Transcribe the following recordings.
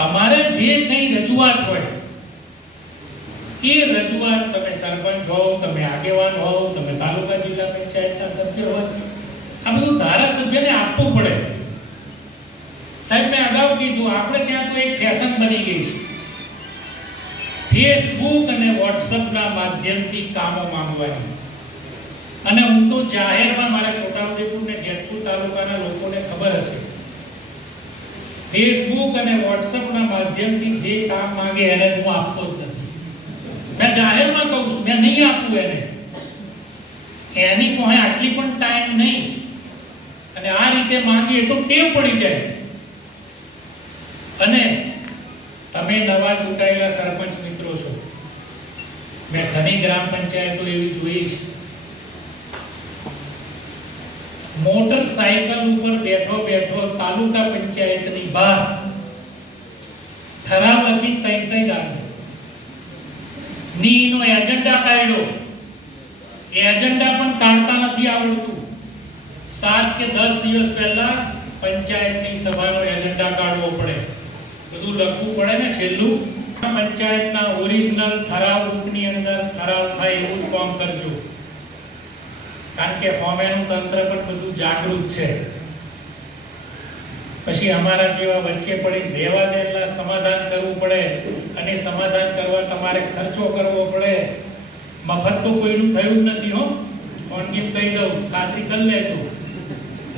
તમારે જે કંઈ રજૂઆત હોય એ રજૂઆત તમે સરપંચ હોવ, તમે આગેવાન હોવ, તમે તાલુકા જિલ્લા પંચાયતના સભ્ય હોવ, આ બધું ધારાસભ્યને આપવું પડે. સાહેબ, મેં અગાઉ કીધું, આપણે ત્યાં તો એક ફેશન બની ગઈ છે ફેસબુક અને વોટ્સઅપના માધ્યમથી કામો માંગવાની. અને હું તો જાહેરમાં મારા છોટાઉદેપુર ને જેતપુર તાલુકાના લોકોને ખબર હશે, ફેસબુક અને વોટ્સઅપના માધ્યમથી જે કામ માંગે એને હું આપતો જ નથી. મેં જાહેરમાં કહું છું, મેં નહીં આપવું એને. એની પાસે આટલી પણ ટાઈમ નહીં. અને આ રીતે માંગીએ તો ટેવ પડી જાય. અને તમે નવા ચૂંટાયેલા સરપંચ મિત્રો છો, મેં ઘણી ગ્રામ પંચાયતો એવી જોઈ છે, મોટરસાયકલ ઉપર બેઠો બેઠો તાલુકા પંચાયતની બહાર ઠરાવ લખી તઈ લાગે નીનો એજન્ડા કાઢ્યો. એજન્ડા પણ કાઢતા નથી આવડતું. 7 કે 10 દિવસ પહેલા પંચાયતની સભાનો એજન્ડા કાઢવો પડે, બધું લખવું પડે ને. છેલ્લું પંચાયતના ઓરિજિનલ ઠરાવ બુકની અંદર ઠરાવ થાય એવું કામ કરજો, કારણ કે હોમેનું તંત્ર પણ બધું જાગૃત છે. પછી અમારા જેવા વચ્ચે પડી રહેવા દેલા સમાધાન કરવું પડે, અને સમાધાન કરવા તમારે ખર્ચો કરવો પડે. મફત તો કોઈનું થયું જ નથી હો. ઓનગીમ કહી દઉં, ખાતરી કરી લેજો,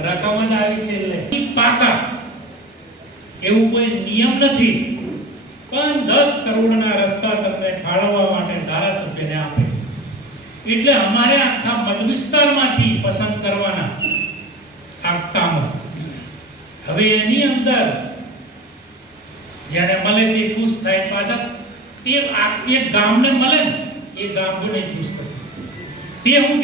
રકમ જ આવી છે એટલે પાકા એવું કોઈ નિયમ નથી. પણ 10 કરોડના રસ્તા તમને ફાળવવા માટે ધારાસભ્યને આપે, એટલે અમારે આખા મત વિસ્તારમાંથી પસંદ કરવાના આ કામો. હવે એની અંદર જેને મળે તે ખુશ થાય. પાછા તે એક ગામને મળે ને, એ ગામ તો નહીં ખુશ થતું. તે હું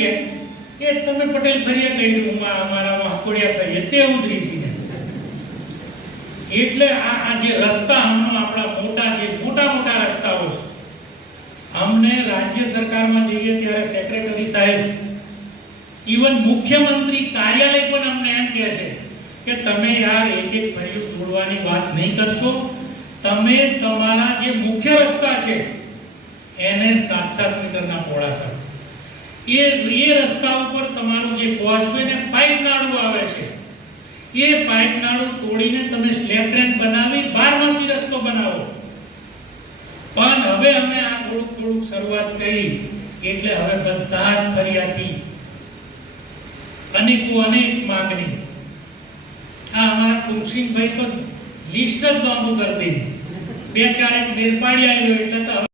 કે તમે પટેલ ફરિયા કર્યું, અમારા વાહકોડિયા ફરિયા, તે ઉતરી છે. એટલે આ જે રસ્તા આપણા મોટા છે, મોટા રસ્તાઓ છે. અમને રાજ્ય સરકારમાં જઈએ ત્યારે સેક્રેટરી સાહેબ, ઇવન મુખ્યમંત્રી કાર્યાલય પણ અમને એમ કહે છે કે તમે યાર એક ફરિયું જોડવાની વાત નહીં કરશો, તમે તમારા જે મુખ્ય રસ્તા છે એને 7-7 મીટરના પહોળા કરો. એ રસ્તા ઉપર તમારું જે કોચવે ને પાઇપ નાળું આવે છે, એ પાઇપ નાળું તોડીને તમે સ્લેબ ટ્રેન બનાવી 12માસી રસ્તો બનાવો. પણ હવે અમે આ થોડુંક શરૂઆત કરી, એટલે હવે બધા જ ફરિયાથી અનેક માંગણી. આ અમારા કુમસિંહભાઈ તો લિસ્ટ જ લાંબુ કરી દીધું, 2-4 એક વેરપાડી આવ્યો એટલે તો